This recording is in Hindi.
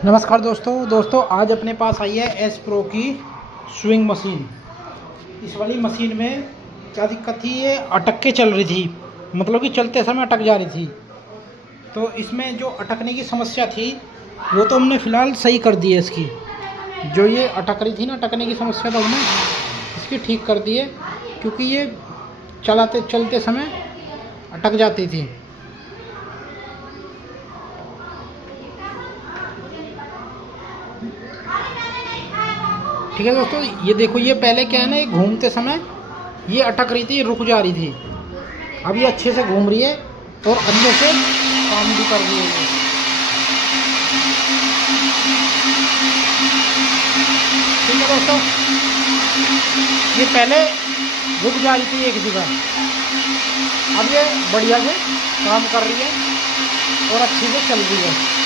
नमस्कार दोस्तों आज अपने पास आई है S.F.X की स्विंग मशीन। इस वाली मशीन में क्या दिक्कत थी, ये अटक के चल रही थी, मतलब कि चलते समय अटक जा रही थी। तो इसमें जो अटकने की समस्या थी वो तो हमने फ़िलहाल सही कर दी है। इसकी जो ये अटक रही थी ना, अटकने की समस्या तो हमने इसकी ठीक कर दी है, क्योंकि ये चलते समय अटक जाती थी। ठीक है दोस्तों, ये देखो, ये पहले क्या है ना, ये घूमते समय ये अटक रही थी, ये रुक जा रही थी। अब ये अच्छे से घूम रही है और अंदर से काम भी कर रही है ठीक है दोस्तों, ये पहले रुक जा रही थी एक जगह, अब ये बढ़िया से काम कर रही है और अच्छे से चल रही है।